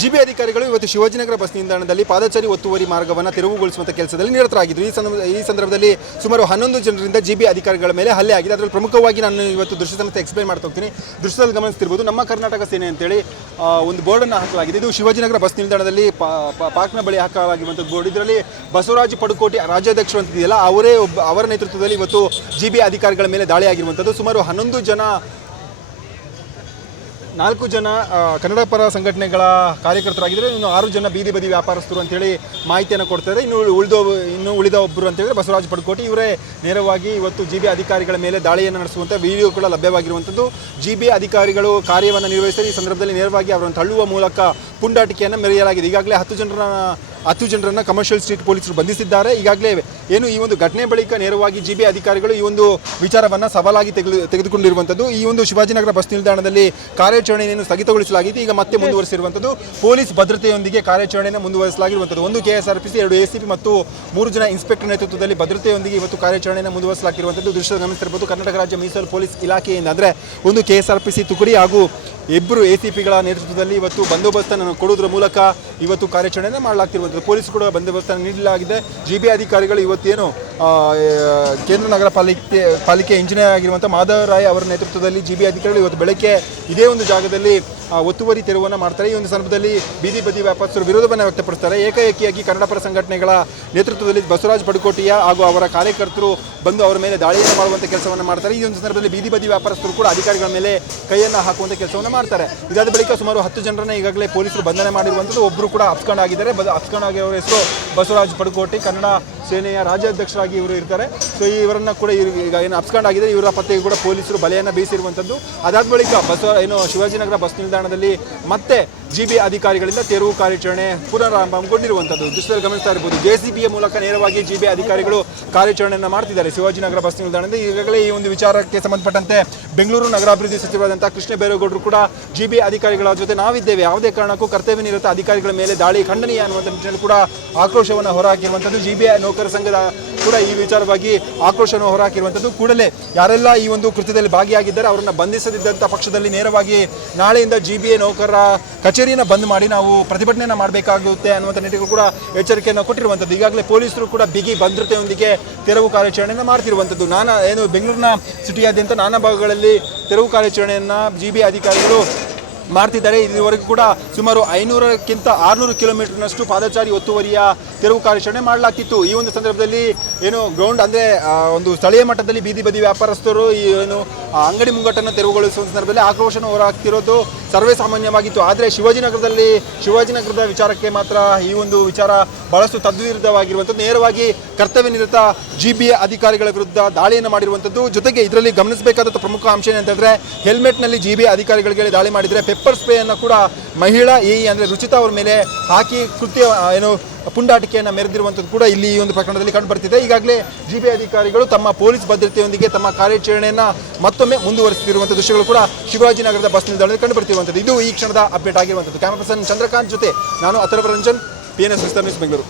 GB ಅಧಿಕಾರಿಗಳು ಇವತ್ತು Shivajinagar bus ನಿಲ್ದಾಣದಲ್ಲಿ ಪಾದಚಾರಿ ಒತ್ತುವರಿ ಮಾರ್ಗವನ್ನು ತೆರವುಗೊಳಿಸುವಂಥ ಕೆಲಸದಲ್ಲಿ ನಿರತರಾಗಿದ್ದರು. ಈ ಸಂದರ್ಭದಲ್ಲಿ ಸುಮಾರು 11 ಜನರಿಂದ ಜಿಬಿ ಅಧಿಕಾರಿಗಳ ಮೇಲೆ ಹಲ್ಲೆ ಆಗಿದೆ. ಅದರಲ್ಲಿ ಪ್ರಮುಖವಾಗಿ ನಾನು ಇವತ್ತು ದೃಶ್ಯ ಸಮೇತ ಎಕ್ಸ್ಪ್ಲೈನ್ ಮಾಡ್ತಾ ಹೋಗ್ತೀನಿ. ದೃಶ್ಯದಲ್ಲಿ ಗಮನಿಸ್ತಿರ್ಬೋದು, ನಮ್ಮ ಕರ್ನಾಟಕ ಸೇನೆ ಅಂತೇಳಿ ಒಂದು ಬೋರ್ಡನ್ನು ಹಾಕಲಾಗಿದೆ. ಇದು ಶಿವಾಜಿನಗರ ಬಸ್ ನಿಲ್ದಾಣದಲ್ಲಿ ಪಾರ್ಕ್ನ ಬಳಿ ಹಾಕಲಾಗಿರುವಂಥ ಬೋರ್ಡ್. ಇದರಲ್ಲಿ ಬಸವರಾಜ ಪಡುಕೋಟಿ ರಾಜ್ಯಾಧ್ಯಕ್ಷರು ಅಂತಿದೆಯಲ್ಲ, ಅವರ ನೇತೃತ್ವದಲ್ಲಿ ಇವತ್ತು ಜಿಬಿ ಅಧಿಕಾರಿಗಳ ಮೇಲೆ ದಾಳಿ ಆಗಿರುವಂಥದ್ದು. ಸುಮಾರು 4 ಜನ ಕನ್ನಡ ಪರ ಸಂಘಟನೆಗಳ ಕಾರ್ಯಕರ್ತರಾಗಿದ್ದರೆ, ಇನ್ನು 6 ಜನ ಬೀದಿ ಬದಿ ವ್ಯಾಪಾರಸ್ಥರು ಅಂತೇಳಿ ಮಾಹಿತಿಯನ್ನು ಕೊಡ್ತಾರೆ. ಇನ್ನು ಉಳಿದ ಒಬ್ಬರು ಅಂತೇಳಿದ್ರೆ ಬಸವರಾಜ ಪಡುಕೋಟಿ, ಇವರೇ ನೇರವಾಗಿ ಇವತ್ತು ಜಿಬಿ ಅಧಿಕಾರಿಗಳ ಮೇಲೆ ದಾಳಿಯನ್ನು ನಡೆಸುವಂಥ ವಿಡಿಯೋ ಕೂಡ ಲಭ್ಯವಾಗಿರುವಂಥದ್ದು. ಜಿಬಿ ಅಧಿಕಾರಿಗಳು ಕಾರ್ಯವನ್ನು ನಿರ್ವಹಿಸಿದರೆ ಈ ಸಂದರ್ಭದಲ್ಲಿ ನೇರವಾಗಿ ಅವರನ್ನು ತಳ್ಳುವ ಮೂಲಕ ಪುಂಡಾಟಿಕೆಯನ್ನು ಮೆರೆಯಲಾಗಿದೆ. ಈಗಾಗಲೇ 10 ಜನರನ್ನು ಕಮರ್ಷಿಯಲ್ ಸ್ಟ್ರೀಟ್ ಪೊಲೀಸರು ಬಂಧಿಸಿದ್ದಾರೆ. ಈಗಾಗಲೇ ಏನು ಈ ಒಂದು ಘಟನೆ ಬಳಿಕ ನೇರವಾಗಿ ಜಿಬಿ ಅಧಿಕಾರಿಗಳು ಈ ಒಂದು ವಿಚಾರವನ್ನು ಸವಾಲಾಗಿ ತೆಗೆದುಕೊಂಡಿರುವಂಥದ್ದು. ಈ ಒಂದು ಶಿವಾಜಿನಗರ ಬಸ್ ನಿಲ್ದಾಣದಲ್ಲಿ ಕಾರ್ಯಾಚರಣೆಯನ್ನು ಸ್ಥಗಿತಗೊಳಿಸಲಾಗಿದೆ. ಈಗ ಮತ್ತೆ ಮುಂದುವರಿಸಿರುವಂಥದ್ದು ಪೊಲೀಸ್ ಭದ್ರತೆಯೊಂದಿಗೆ ಕಾರ್ಯಾಚರಣೆಯನ್ನು ಮುಂದುವರಿಸಲಾಗಿರುವಂಥದ್ದು. 1 KSRPC, 2 ACP ಮತ್ತು 3 ಜನ ಇನ್ಸ್ಪೆಕ್ಟರ್ ನೇತೃತ್ವದಲ್ಲಿ ಭದ್ರತೆಯೊಂದಿಗೆ ಇವತ್ತು ಕಾರ್ಯಾಚರಣೆಯನ್ನು ಮುಂದುವರಿಸಲಾಗಿರುವಂಥದ್ದು. ದೃಶ್ಯ ಗಮನಿಸಿರಬಹುದು. ಕರ್ನಾಟಕ ರಾಜ್ಯ ಮೀಸಲು ಪೊಲೀಸ್ ಇಲಾಖೆಯಿಂದ ಅಂದರೆ 1 KSRPC ತುಕಡಿ ಹಾಗೂ 2 ACPಗಳ ನೇತೃತ್ವದಲ್ಲಿ ಇವತ್ತು ಬಂದೋಬಸ್ತನ್ನು ಕೊಡುವುದರ ಮೂಲಕ ಇವತ್ತು ಕಾರ್ಯಾಚರಣೆಯನ್ನು ಮಾಡಲಾಗ್ತಿರುವಂಥದ್ದು. ಪೊಲೀಸ್ ಕೂಡ ಬಂದೋಬಸ್ತನ್ನು ನೀಡಲಾಗಿದೆ. ಜಿಬಿ ಅಧಿಕಾರಿಗಳು ಇವತ್ತೇನು ಕೇಂದ್ರ ನಗರ ಪಾಲಿಕೆ ಇಂಜಿನಿಯರ್ ಆಗಿರುವಂಥ ಮಾಧವ ರಾಯ್ ಅವರ ನೇತೃತ್ವದಲ್ಲಿ ಜಿಬಿ ಅಧಿಕಾರಿಗಳು ಇವತ್ತು ಬೆಳಗ್ಗೆ ಇದೇ ಒಂದು ಜಾಗದಲ್ಲಿ ಒತ್ತುವರಿ ತೆರವನ್ನು ಮಾಡ್ತಾರೆ. ಈ ಒಂದು ಸಂದರ್ಭದಲ್ಲಿ ಬೀದಿ ಬದಿ ವ್ಯಾಪಾರಸ್ಥರು ವಿರೋಧವನ್ನು ವ್ಯಕ್ತಪಡಿಸ್ತಾರೆ. ಏಕಾಏಕಿಯಾಗಿ ಕನ್ನಡ ಪರ ಸಂಘಟನೆಗಳ ನೇತೃತ್ವದಲ್ಲಿ ಬಸವರಾಜ ಪಡುಕೋಟಿಯ ಹಾಗೂ ಅವರ ಕಾರ್ಯಕರ್ತರು ಬಂದು ಅವರ ಮೇಲೆ ದಾಳಿಯನ್ನು ಮಾಡುವಂಥ ಕೆಲಸವನ್ನು ಮಾಡ್ತಾರೆ. ಈ ಒಂದು ಸಂದರ್ಭದಲ್ಲಿ ಬೀದಿ ಬದಿ ವ್ಯಾಪಾರಸ್ಥರು ಕೂಡ ಅಧಿಕಾರಿಗಳ ಮೇಲೆ ಕೈಯನ್ನು ಹಾಕುವಂಥ ಕೆಲಸವನ್ನು ಮಾಡ್ತಾರೆ. ಇದಾದ ಬಳಿಕ ಸುಮಾರು 10 ಜನರನ್ನು ಈಗಾಗಲೇ ಪೊಲೀಸರು ಬಂಧನ ಮಾಡಿರುವಂಥದ್ದು. ಒಬ್ಬರು ಕೂಡ ಅಪ್ಸ್ಕೊಂಡು ಆಗಿದ್ದಾರೆ. ಅಪ್ಸ್ಕೊಂಡು ಆಗಿರೋರ ಹೆಸರು ಬಸವರಾಜ ಪಡುಕೋಟಿ, ಕನ್ನಡ ಸೇನೆಯ ರಾಜ್ಯಾಧ್ಯಕ್ಷರಾಗಿ ಇವರು ಇರ್ತಾರೆ. ಸೊ ಇವರನ್ನು ಕೂಡ ಈಗ ಏನು ಅಪ್ಸ್ಕೊಂಡು ಆಗಿದೆ, ಇವರ ಪತ್ತೆಗೆ ಕೂಡ ಪೊಲೀಸರು ಬಲೆಯನ್ನು ಬೀಸಿರುವಂಥದ್ದು. ಅದಾದ ಬಳಿಕ ಶಿವಾಜಿನಗರ ಬಸ್ ನಿಲ್ದಾಣದಲ್ಲಿ ಮತ್ತೆ ಜಿಬಿ ಅಧಿಕಾರಿಗಳಿಂದ ತೆರವು ಕಾರ್ಯಾಚರಣೆ ಪುನರಾರಂಭಗೊಂಡಿರುವಂಥದ್ದು. ದೃಶ್ಯದಲ್ಲಿ ಗಮನಿಸ್ತಾ ಇರಬಹುದು. JCBಯ ಮೂಲಕ ನೇರವಾಗಿ ಜಿಬಿ ಅಧಿಕಾರಿಗಳು ಕಾರ್ಯಾಚರಣೆಯನ್ನು ಮಾಡ್ತಿದ್ದಾರೆ ಶಿವಾಜಿನಗರ ಬಸ್ ನಿಲ್ದಾಣದಲ್ಲಿ. ಈಗಾಗಲೇ ಈ ಒಂದು ವಿಚಾರಕ್ಕೆ ಸಂಬಂಧಪಟ್ಟಂತೆ ಬೆಂಗಳೂರು ನಗರಾಭಿವೃದ್ಧಿ ಸಚಿವರಾದಂಥ ಕೃಷ್ಣ ಬೈರೇಗೌಡರು ಕೂಡ ಜಿಬಿ ಅಧಿಕಾರಿಗಳ ಜೊತೆ ನಾವಿದ್ದೇವೆ, ಯಾವುದೇ ಕಾರಣಕ್ಕೂ ಕರ್ತವ್ಯ ನಿರತ ಅಧಿಕಾರಿಗಳ ಮೇಲೆ ದಾಳಿ ಖಂಡನೀಯ ಅನ್ನುವಂಥ ನಿಟ್ಟಿನಲ್ಲಿ ಕೂಡ ಆಕ್ರೋಶವನ್ನು ಹೊರಹಾಕಿರುವಂಥದ್ದು. ಜಿಬಿ ನೌಕರ ಸಂಘದ ಕೂಡ ಈ ವಿಚಾರವಾಗಿ ಆಕ್ರೋಶವನ್ನು ಹೊರಹಾಕಿರುವಂಥದ್ದು. ಕೂಡಲೇ ಯಾರೆಲ್ಲ ಈ ಒಂದು ಕೃತ್ಯದಲ್ಲಿ ಭಾಗಿಯಾಗಿದ್ದಾರೆ ಅವರನ್ನು ಬಂಧಿಸದಿದ್ದಂಥ ಪಕ್ಷದಲ್ಲಿ ನೇರವಾಗಿ ನಾಳೆಯಿಂದ ಜಿಬಿಎ ನೌಕರರ ಕಚೇರಿಯನ್ನು ಬಂದ್ ಮಾಡಿ ನಾವು ಪ್ರತಿಭಟನೆಯನ್ನು ಮಾಡಬೇಕಾಗುತ್ತೆ ಅನ್ನುವಂಥ ನಿಟ್ಟಿನಲ್ಲಿ ಕೂಡ ಎಚ್ಚರಿಕೆಯನ್ನು ಕೊಟ್ಟಿರುವಂಥದ್ದು. ಈಗಾಗಲೇ ಪೊಲೀಸರು ಕೂಡ ಬಿಗಿ ಭದ್ರತೆಯೊಂದಿಗೆ ತೆರವು ಕಾರ್ಯಾಚರಣೆಯನ್ನು ಮಾಡ್ತಿರುವಂಥದ್ದು. ಬೆಂಗಳೂರಿನ ಸಿಟಿಯಾದ್ಯಂತ ನಾನಾ ಭಾಗಗಳಲ್ಲಿ ತೆರವು ಕಾರ್ಯಾಚರಣೆಯನ್ನು ಜಿಬಿ ಅಧಿಕಾರಿಗಳು ಮಾಡ್ತಿದ್ದಾರೆ. ಇದುವರೆಗೂ ಕೂಡ ಸುಮಾರು 500ಕ್ಕಿಂತ 600 ಕಿಲೋಮೀಟರ್ನಷ್ಟು ಪಾದಚಾರಿ ಒತ್ತುವರಿಯ ತೆರವು ಕಾರ್ಯಾಚರಣೆ ಮಾಡಲಾಗ್ತಿತ್ತು. ಈ ಒಂದು ಸಂದರ್ಭದಲ್ಲಿ ಏನು ಗ್ರೌಂಡ್ ಅಂದರೆ ಒಂದು ಸ್ಥಳೀಯ ಮಟ್ಟದಲ್ಲಿ ಬೀದಿ ಬದಿ ವ್ಯಾಪಾರಸ್ಥರು ಏನು ಅಂಗಡಿ ಮುಂಗಟ್ಟನ್ನು ತೆರವುಗೊಳಿಸುವ ಸಂದರ್ಭದಲ್ಲಿ ಆಕ್ರೋಶನ ಹೊರಹಾಕ್ತಿರೋದು ಸರ್ವೇ ಸಾಮಾನ್ಯವಾಗಿತ್ತು. ಆದರೆ ಶಿವಾಜಿನಗರದ ವಿಚಾರಕ್ಕೆ ಮಾತ್ರ ಈ ಒಂದು ವಿಚಾರ ಬಹಳಷ್ಟು ತದ್ವಿರುದ್ಧವಾಗಿರುವಂಥದ್ದು. ನೇರವಾಗಿ ಕರ್ತವ್ಯ ನಿರತ ಜಿಬಿ ಅಧಿಕಾರಿಗಳ ವಿರುದ್ಧ ದಾಳಿಯನ್ನು ಮಾಡಿರುವಂಥದ್ದು. ಜೊತೆಗೆ ಇದರಲ್ಲಿ ಗಮನಿಸಬೇಕಾದ ಪ್ರಮುಖ ಅಂಶ ಏನಂತಂದರೆ ಹೆಲ್ಮೆಟ್ನಲ್ಲಿ ಜಿಬಿ ಅಧಿಕಾರಿಗಳಿಗೆ ದಾಳಿ ಮಾಡಿದರೆ ಪೆಪ್ಪರ್ ಸ್ಪ್ರೇಯನ್ನು ಕೂಡ ಮಹಿಳಾ ಅಂದರೆ ರುಚಿತಾ ಅವರ ಮೇಲೆ ಹಾಕಿ ಪುಂಡಾಟಿಕೆಯನ್ನು ಮೆರೆದಿರುವಂಥದ್ದು ಕೂಡ ಇಲ್ಲಿ ಈ ಒಂದು ಪ್ರಕರಣದಲ್ಲಿ ಕಂಡುಬರ್ತಿದೆ. ಈಗಾಗಲೇ ಜಿಬಿ ಅಧಿಕಾರಿಗಳು ತಮ್ಮ ಪೊಲೀಸ್ ಭದ್ರತೆಯೊಂದಿಗೆ ತಮ್ಮ ಕಾರ್ಯಾಚರಣೆಯನ್ನು ಮತ್ತೊಮ್ಮೆ ಮುಂದುವರಿಸುತ್ತಿರುವಂಥ ದೃಶ್ಯಗಳು ಕೂಡ ಶಿವಾಜಿನಗರದ ಬಸ್ ನಿಲ್ದಾಣದಲ್ಲಿ ಕಂಡುಬರ್ತಿರುವಂಥದ್ದು. ಇದು ಈ ಕ್ಷಣದ ಅಪ್ಡೇಟ್ ಆಗಿರುವಂಥದ್ದು. ಕ್ಯಾಮರಾ ಪರ್ಸನ್ ಚಂದ್ರಕಾಂತ್ ಜೊತೆ ನಾನು ಅಥರ್ವ ರಂಜನ್, PNS ವಿಸ್ತಾರ ನ್ಯೂಸ್, ಬೆಂಗಳೂರು.